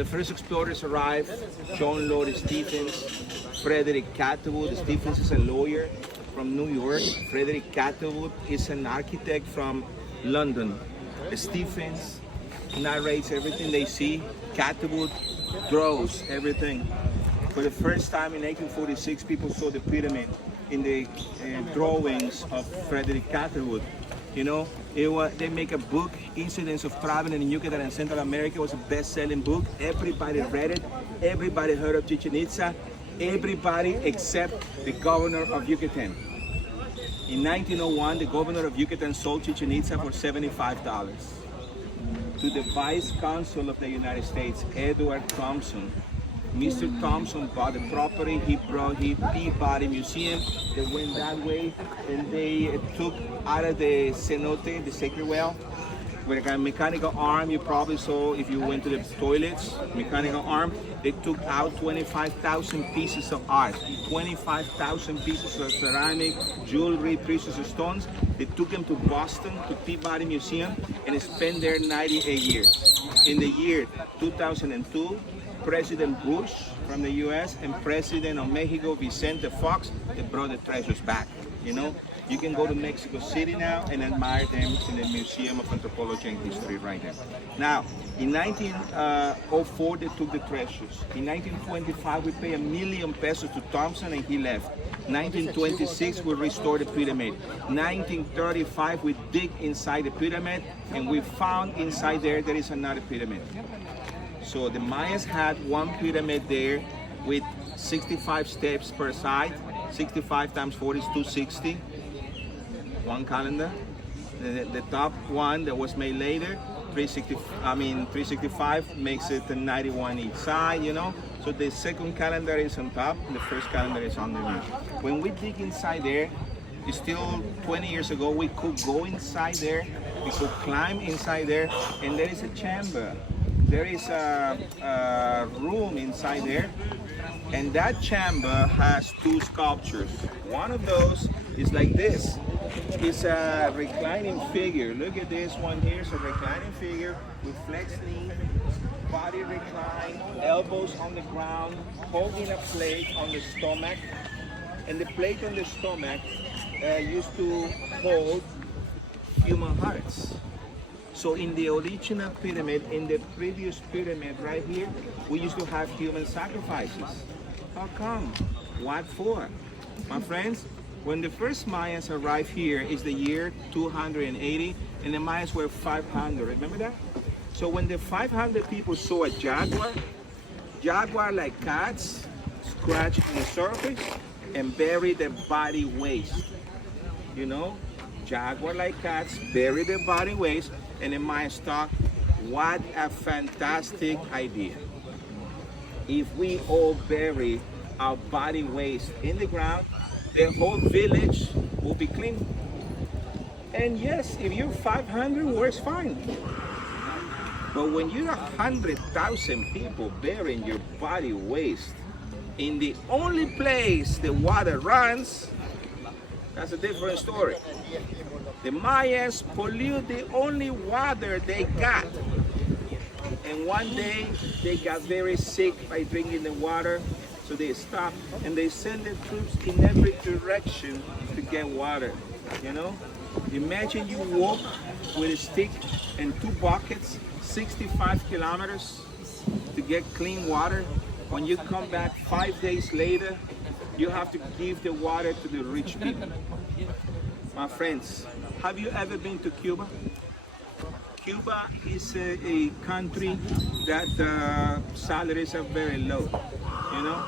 the first explorers arrived, John Lord Stephens, Frederick Catherwood. Stephens is a lawyer from New York. Frederick Catherwood is an architect from London. Stephens narrates everything they see. Catherwood draws everything. For the first time in 1846, people saw the pyramid in the drawings of Frederick Catherwood. You know, they make a book, Incidents of Traveling in Yucatan and Central America. It was a best-selling book. Everybody read it. Everybody heard of Chichen Itza. Everybody except the governor of Yucatan. In 1901, the governor of Yucatan sold Chichen Itza for $75 to the Vice Consul of the United States, Edward Thompson. Mr. Thompson bought the property. He brought the Peabody Museum. They went that way, and they took out of the cenote, the sacred well, with a mechanical arm. You probably saw if you went to the toilets, mechanical arm. They took out 25,000 pieces of art, 25,000 pieces of ceramic, jewelry, precious stones. They took them to Boston, to Peabody Museum, and spent there 98 years. In the year 2002, President Bush from the US and President of Mexico, Vicente Fox, they brought the treasures back. You know, you can go to Mexico City now and admire them in the Museum of Anthropology and History right there. Now, in 1904, they took the treasures. In 1925, we paid $1 million to Thompson and he left. 1926, we restored the pyramid. 1935, we dig inside the pyramid and we found inside there is another pyramid. So the Mayans had one pyramid there with 65 steps per side. 65 times 4 is 260. One calendar. The top one that was made later, 365 makes it 91 each side, you know. So the second calendar is on top and the first calendar is underneath. When we dig inside there, it's still 20 years ago, we could go inside there, we could climb inside there, and there is a chamber. There is a room inside there, and that chamber has two sculptures. One of those is like this. It's a reclining figure. Look at this one here. It's a reclining figure with flexed knee, body reclined, elbows on the ground, holding a plate on the stomach. And the plate on the stomach used to hold human hearts. So in the original pyramid, in the previous pyramid right here, we used to have human sacrifices. How come? What for? My friends, when the first Mayans arrived here is the year 280, and the Mayans were 500, remember that? So when the 500 people saw a jaguar like cats, scratch the surface and bury their body waste. You know, jaguar like cats bury their body waste. And in my stock, what a fantastic idea. If we all bury our body waste in the ground, the whole village will be clean. And yes, if you're 500, works fine. But when you're 100,000 people burying your body waste in the only place the water runs, that's a different story. The Mayans pollute the only water they got. And one day they got very sick by drinking the water, so they stopped and they sent their troops in every direction to get water. You know? Imagine you walk with a stick and 2 buckets, 65 kilometers to get clean water. When you come back 5 days later, you have to give the water to the rich people. My friends, have you ever been to Cuba? Cuba is a country that salaries are very low, you know.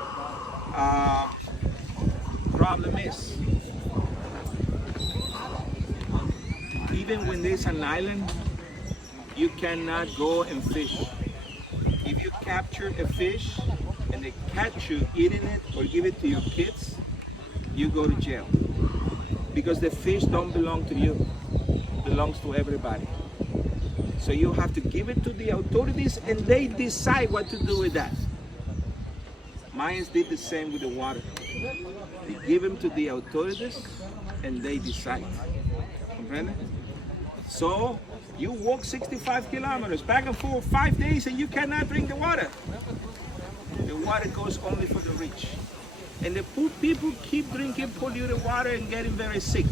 Problem is, even when there's an island, you cannot go and fish. If you capture a fish and they catch you eating it or give it to your kids, you go to jail. Because the fish don't belong to you, it belongs to everybody. So you have to give it to the authorities and they decide what to do with that. Mayans did the same with the water. They give them to the authorities and they decide. Comprende? So You walk 65 kilometers back and forth 5 days and you cannot drink the water. The water goes only for the rich. And the poor people keep drinking polluted water and getting very sick.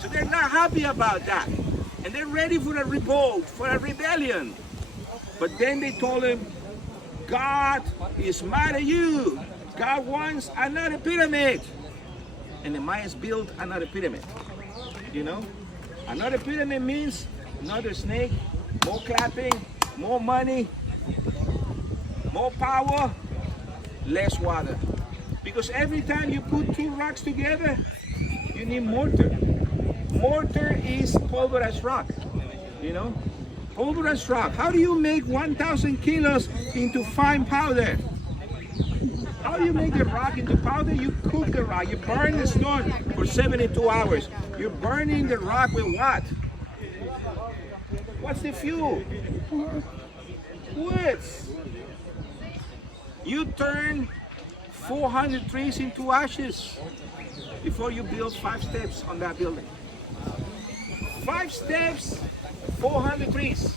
So they're not happy about that. And they're ready for a revolt, for a rebellion. But then they told him, God is mad at you. God wants another pyramid. And the Mayans built another pyramid. You know? Another pyramid means another snake, more clapping, more money, more power, less water. Because every time you put two rocks together, you need mortar. Mortar is pulverized rock, you know? Pulverized rock. How do you make 1,000 kilos into fine powder? How do you make the rock into powder? You cook the rock. You burn the stone for 72 hours. You're burning the rock with what? What's the fuel? Wood. You turn 400 trees into ashes before you build 5 steps on that building. 5 steps, 400 trees.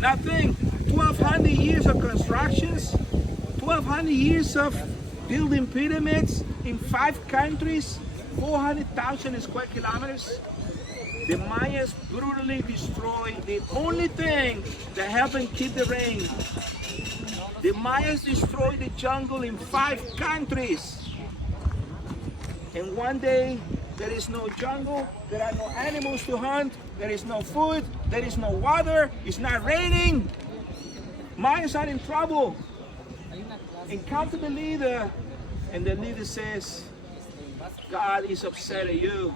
Now think, 1,200 years of constructions, 1,200 years of building pyramids in 5 countries, 400,000 square kilometers. The Mayans brutally destroyed the only thing that helped them keep the rain. The Mayans destroyed the jungle in 5 countries. And one day, there is no jungle, there are no animals to hunt, there is no food, there is no water, it's not raining. Mayans are in trouble. Encounter the leader, and the leader says, God is upset at you.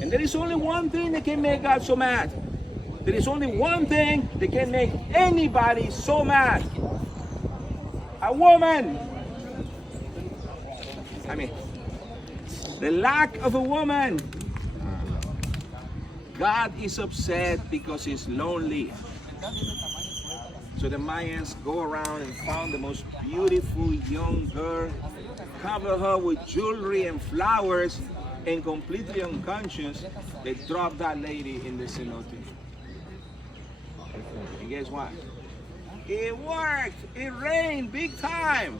And there is only one thing that can make God so mad. There is only one thing that can make anybody so mad. A woman. I mean, the lack of a woman. God is upset because he's lonely. So the Mayans go around and found the most beautiful young girl, cover her with jewelry and flowers, and completely unconscious, they drop that lady in the cenote. And guess what? It worked! It rained big time!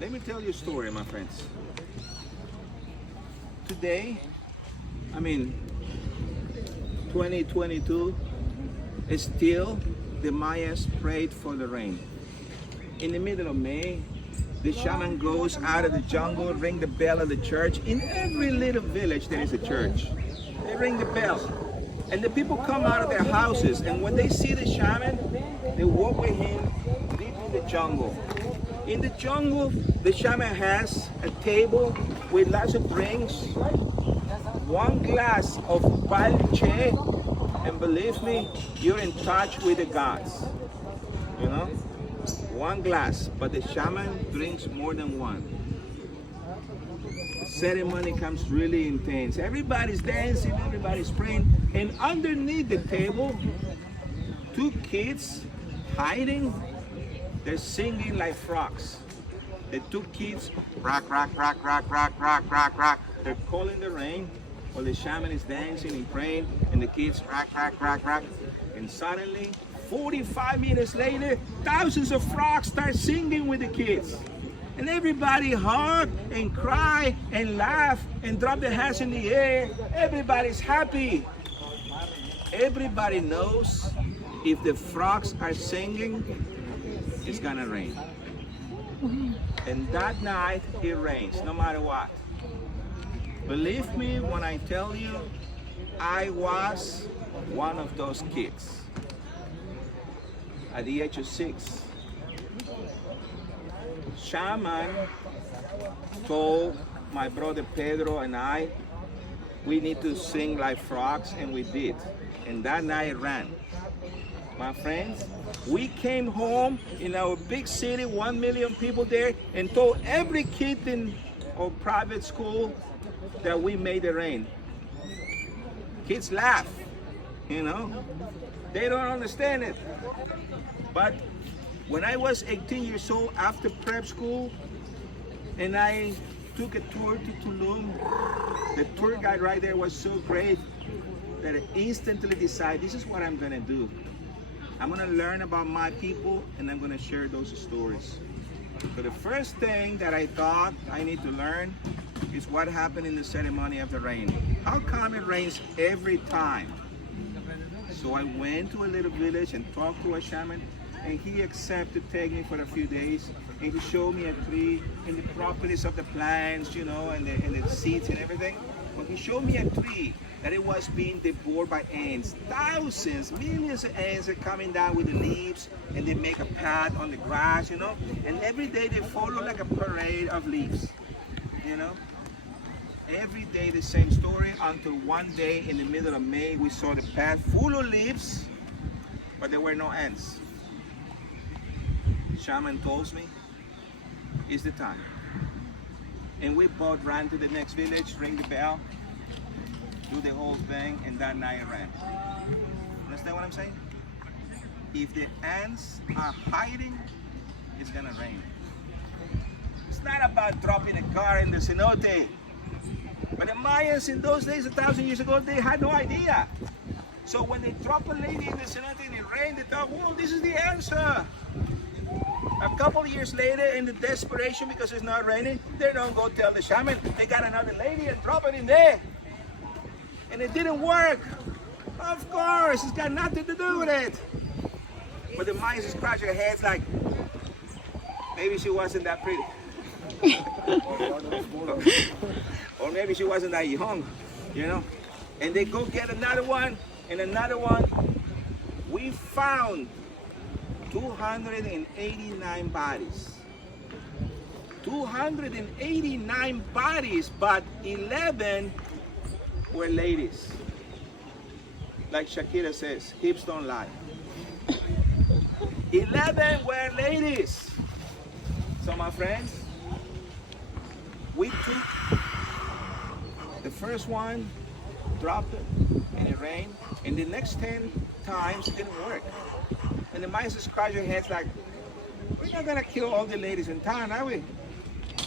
Let me tell you a story, my friends. Today, 2022, still the Mayas prayed for the rain. In the middle of May, the shaman goes out of the jungle, ring the bell of the church. In every little village there is a church. They ring the bell. And the people come out of their houses, and when they see the shaman, they walk with him deep in the jungle. In the jungle, the shaman has a table with lots of drinks, 1 glass of palche, and believe me, you're in touch with the gods. You know? 1 glass, but the shaman drinks more than 1. The ceremony comes really intense. Everybody's dancing, everybody's praying, and underneath the table, 2 kids hiding, they're singing like frogs. The 2 kids, rock, rock, rock, rock, rock, rock, rock, rock. They're calling the rain while the shaman is dancing and praying, and the kids rock, rock, rock, rock. And suddenly, 45 minutes later, thousands of frogs start singing with the kids. And everybody hug and cry and laugh and drop their hands in the air. Everybody's happy. Everybody knows if the frogs are singing, it's gonna rain. And that night, it rains, no matter what. Believe me when I tell you, I was one of those kids. At the age of 6, shaman told my brother Pedro and I, we need to sing like frogs, and we did. And that night ran. My friends, we came home in our big city, 1 million people there, and told every kid in our private school that we made it rain. Kids laugh, you know? They don't understand it. But when I was 18 years old, after prep school, and I took a tour to Tulum, the tour guide right there was so great. that instantly decide, this is what I'm gonna do. I'm gonna learn about my people and I'm gonna share those stories. So the first thing that I thought I need to learn is what happened in the ceremony of the rain. How come it rains every time? So I went to a little village and talked to a shaman, and he accepted to take me for a few days, and he showed me a tree and the properties of the plants, you know, and the seeds and everything. When he showed me a tree that it was being devoured by ants, thousands, millions of ants are coming down with the leaves, and they make a path on the grass, you know, and every day they follow like a parade of leaves, you know. Every day the same story, until one day in the middle of May we saw the path full of leaves, but there were no ants. Shaman told me, it's the time. And we both ran to the next village, ring the bell, do the whole thing, and that night I ran. Understand what I'm saying? If the ants are hiding, it's gonna rain. It's not about dropping a car in the cenote. But the Mayans in those days, 1,000 years ago, they had no idea. So when they drop a lady in the cenote and it rained, they thought, oh, this is the answer. A couple of years later, in the desperation because it's not raining, they don't go tell the shaman, they got another lady and drop it in there. And it didn't work. Of course, it's got nothing to do with it. But the Mayans scratch their heads like, maybe she wasn't that pretty. Or maybe she wasn't that young, you know. And they go get another one and another one. We found 289 bodies. 289 bodies, but 11 were ladies. Like Shakira says, hips don't lie. 11 were ladies. So my friends, we took the first one, dropped it, and it rained, and the next 10 times it didn't work. And the Mayans scratch their heads like, we're not gonna kill all the ladies in town, are we?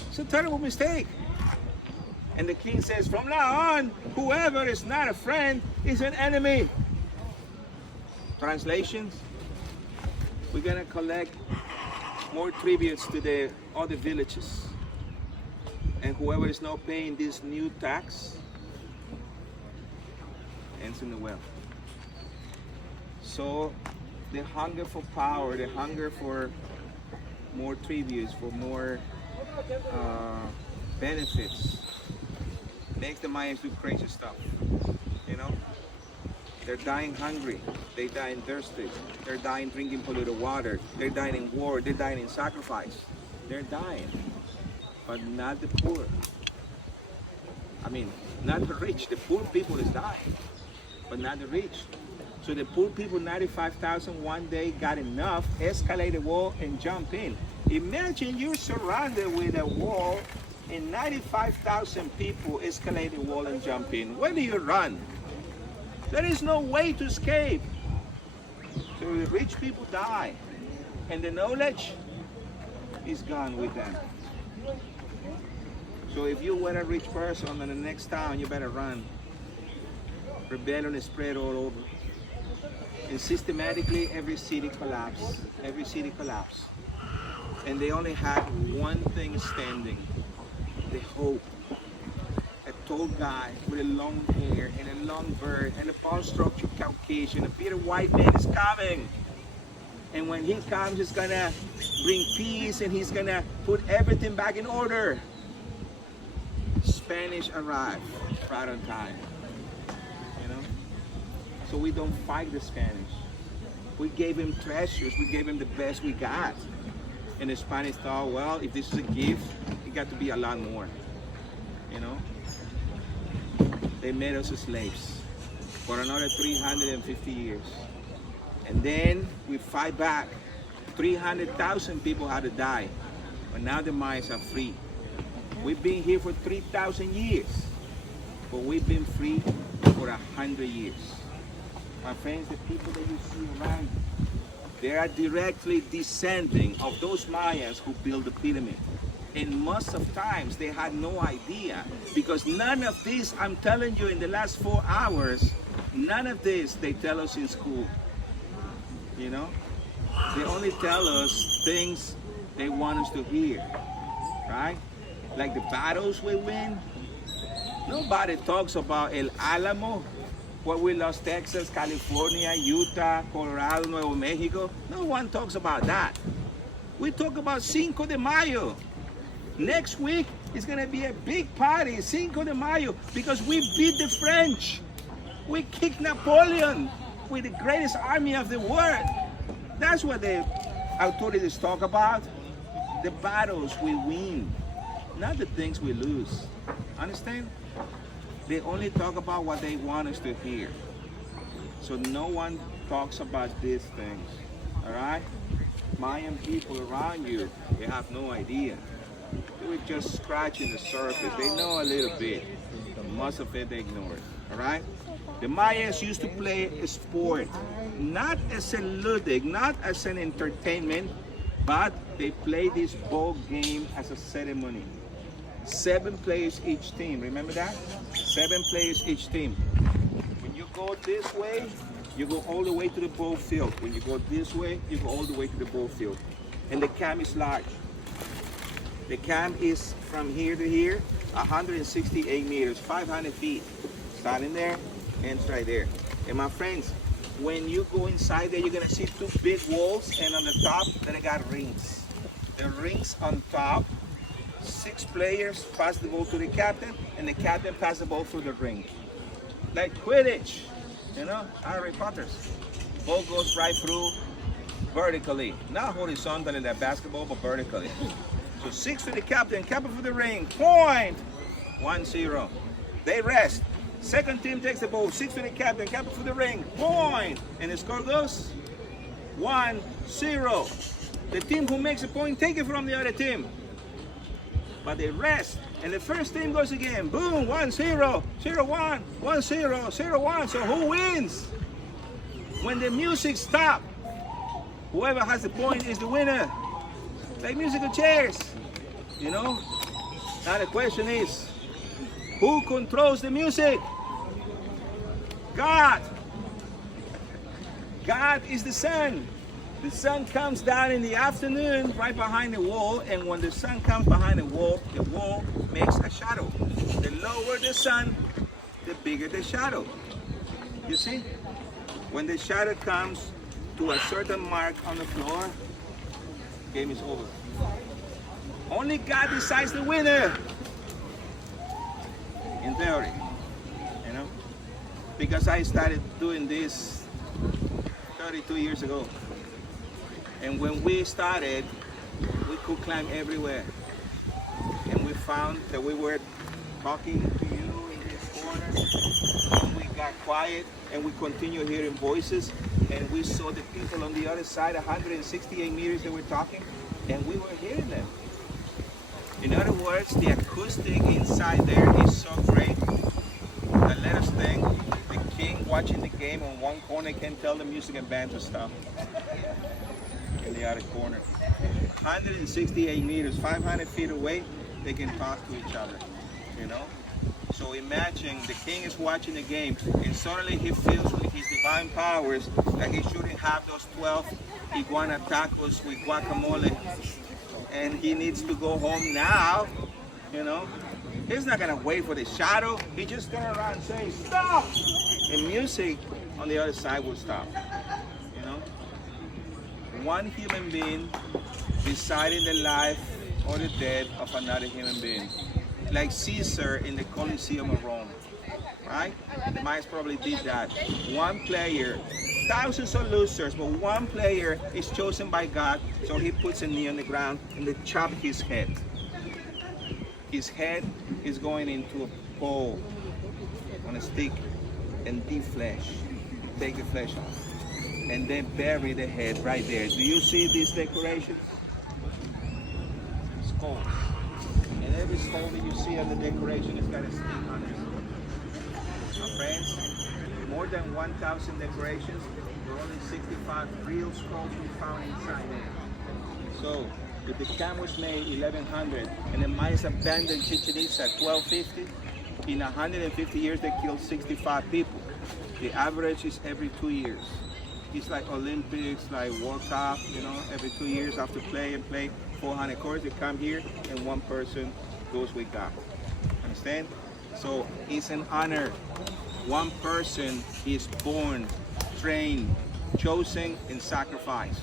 It's a terrible mistake. And the king says, from now on, whoever is not a friend is an enemy. Translations, we're gonna collect more tributes to the other villages. And whoever is not paying this new tax ends in the well. So the hunger for power, the hunger for more tributes, for more benefits, makes the Mayans do crazy stuff, you know? They're dying hungry, they dying thirsty, they're dying drinking polluted water, they're dying in war, they're dying in sacrifice. They're dying, but not the poor. I mean, not the rich. The poor people is dying, but not the rich. So the poor people, 95,000, one day got enough, escalate the wall and jump in. Imagine you're surrounded with a wall and 95,000 people escalate the wall and jump in. Where do you run? There is no way to escape. So the rich people die, and the knowledge is gone with them. So if you were a rich person in the next town, you better run. Rebellion is spread all over. And systematically, every city collapsed. Every city collapsed. And they only had one thing standing, the hope. A tall guy with a long hair and a long beard and a bone structure Caucasian, a bit of white man is coming. And when he comes, he's gonna bring peace and he's gonna put everything back in order. Spanish arrived right on time, you know? So we don't fight the Spanish. We gave him treasures, we gave him the best we got. And the Spanish thought, well, if this is a gift, it got to be a lot more, you know? They made us slaves for another 350 years. And then we fight back. 300,000 people had to die, but now the Mayans are free. We've been here for 3,000 years, but we've been free for 100 years. My friends, the people that you see around, they are directly descending of those Mayans who built the pyramid. And most of times they had no idea, because none of this, I'm telling you, in the last 4 hours, None of this they tell us in school, you know? They only tell us things they want us to hear, right? Like the battles we win. Nobody talks about El Alamo, where we lost Texas, California, Utah, Colorado, Nuevo Mexico. No one talks about that. We talk about Cinco de Mayo. Next week is gonna be a big party, Cinco de Mayo, because we beat the French. We kicked Napoleon with the greatest army of the world. That's what the authorities talk about. The battles we win, not the things we lose. Understand? They only talk about what they want us to hear. So no one talks about these things. All right? Mayan people around you, they have no idea. They were just scratching the surface. They know a little bit. Most of it they ignore it. All right? The Mayans used to play a sport, not as a ludic, not as an entertainment, but they play this ball game as a ceremony. 7 players each team. Remember that? 7 players each team. When you go this way, you go all the way to the ball field. When you go this way, you go all the way to the ball field. And the camp is large. The camp is from here to here, 168 meters, 500 feet. Starting there, ends right there. And my friends, when you go inside there, you're gonna see 2 big walls, and on the top, they got rings. The rings on top, 6 players pass the ball to the captain, and the captain passes the ball through the ring. Like Quidditch, you know, Harry Potter's. Ball goes right through vertically, not horizontally like basketball, but vertically. So 6 to the captain for the ring, point, 1-0. They rest. Second team takes the ball, 6 to the captain for the ring, point, and the score goes 1-0. The team who makes a point take it from the other team. But they rest, and the first team goes again. Boom, 1-0, 0-1, 1-0, 0-1. So who wins? When the music stops, whoever has the point is the winner. Like musical chairs, you know? Now the question is, who controls the music? God. God is the sun. The sun comes down in the afternoon right behind the wall, and when the sun comes behind the wall makes a shadow. The lower the sun, the bigger the shadow. You see? When the shadow comes to a certain mark on the floor, game is over. Only God decides the winner. In theory, you know? Because I started doing this 32 years ago. And when we started, we could climb everywhere. And we found that we were talking to you in this corner. And we got quiet and we continued hearing voices. And we saw the people on the other side, 168 meters, they were talking. And we were hearing them. In other words, the acoustic inside there is so great that let us think the king watching the game on one corner can tell the music and band to stop. In the other corner. 168 meters, 500 feet away, they can talk to each other, you know? So imagine the king is watching the game and suddenly he feels with his divine powers that he shouldn't have those 12 iguana tacos with guacamole and he needs to go home now, you know? He's not gonna wait for the shadow, he's just gonna run and say, stop! And music on the other side will stop, you know? One human being deciding the life or the death of another human being. Like Caesar in the Colosseum of Rome, right? Miles probably did that. One player, thousands of losers, but one player is chosen by God, so he puts a knee on the ground and they chop his head. His head is going into a bowl on a stick and deep flesh. Take the flesh off. And then bury the head right there. Do you see these decorations? Skulls. And every skull that you see on the decoration has got a stick on it. My friends, more than 1,000 decorations, there are only 65 real skulls we found inside there. So, if the camp was made 1100 and the Mayans abandoned Chichen Itza at 1250, in 150 years they killed 65 people. The average is every 2 years. It's like Olympics, like World Cup, you know, every 2 years after play 400 course, they come here and one person goes with God. Understand? So it's an honor. One person is born, trained, chosen, and sacrificed.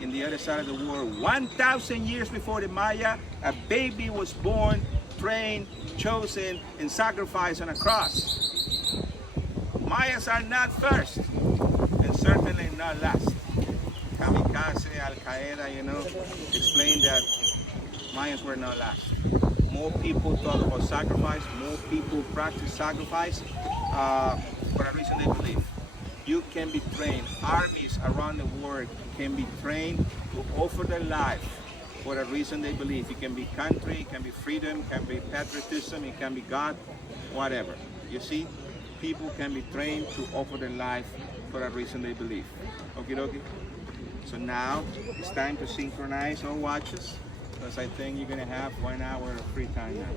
In the other side of the world, 1,000 years before the Maya, a baby was born, trained, chosen, and sacrificed on a cross. Mayas are not first, and certainly not last. Kamikaze, Al-Qaeda, you know, explained that Mayans were not last. More people talk about sacrifice, more people practice sacrifice for a reason they believe. You can be trained. Armies around the world can be trained to offer their life for a reason they believe. It can be country, it can be freedom, it can be patriotism, it can be God, whatever. You see, people can be trained to offer their life for a reason they believe. Okie dokie? So now it's time to synchronize our watches because I think you're going to have 1 hour of free time now.